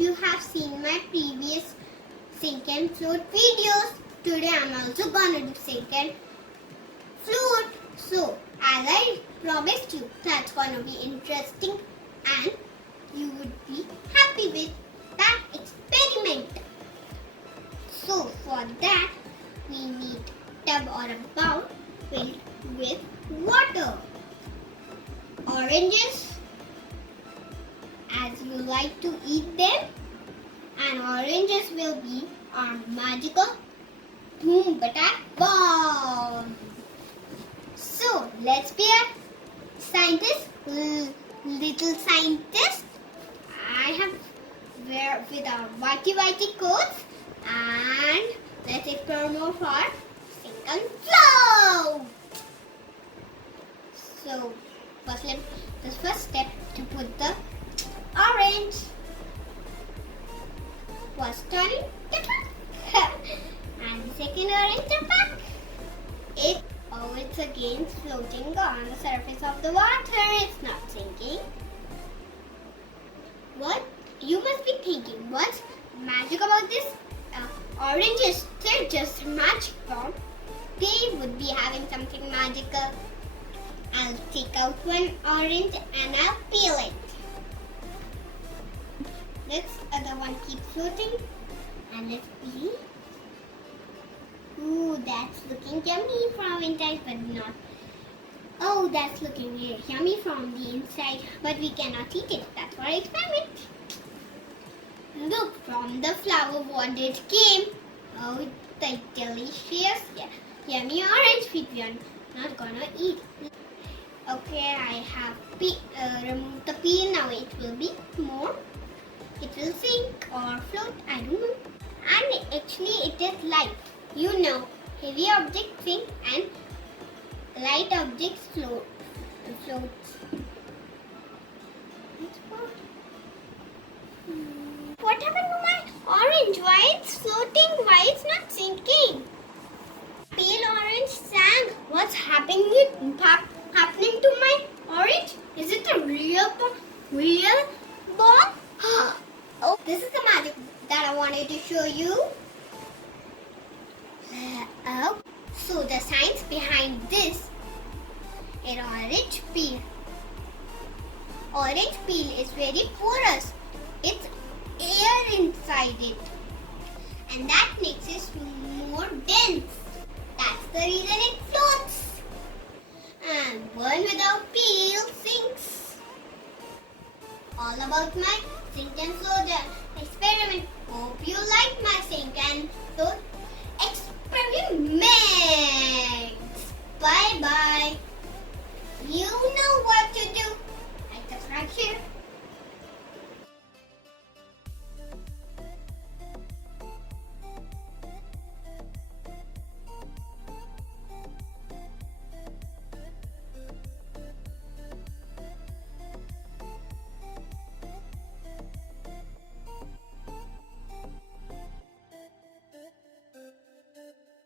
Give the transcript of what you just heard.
you have seen my previous sink and float videos, today I'm also gonna do sink and float. So, as I promised you, that's gonna be interesting and you would be happy with that experiment. So, for that, we need tub or a bowl filled with water. Oranges, as you like to eat them, and oranges will be our magical boom batak bomb. So let's be a scientist, little scientist. I have with our whitey coats, and let's explore more for sink and float. So the first step to put the orange was turning the back and the second orange the back. It's again floating on the surface of the water. It's not sinking. What you must be thinking, what's magic about this? Oranges, they're just magic bomb. They would be having something magical. I'll take out one orange and I'll peel it. Let's other one keep floating and let's peel. Ooh, that's looking yummy from inside but not. Oh, that's looking really yummy from the inside but we cannot eat it. That's our experiment. Look from the flower what it came. Oh, the delicious yummy orange which we are not gonna eat. Okay, I have removed the peel. Now it will be more. It will sink or float, I don't know. And actually it is light. You know, heavy objects sink and light objects float. What happened to my orange? Why it's floating? Why it's not sinking? Pale orange sank. What's happening to my orange? Is it a real ball? Oh, this is the magic that I wanted to show you. So the science behind this is orange peel. Orange peel is very porous. It's air inside it. And that makes it more dense. That's the reason it floats. And one without peel sinks. All about my sink and float experiment. Hope you like my sink and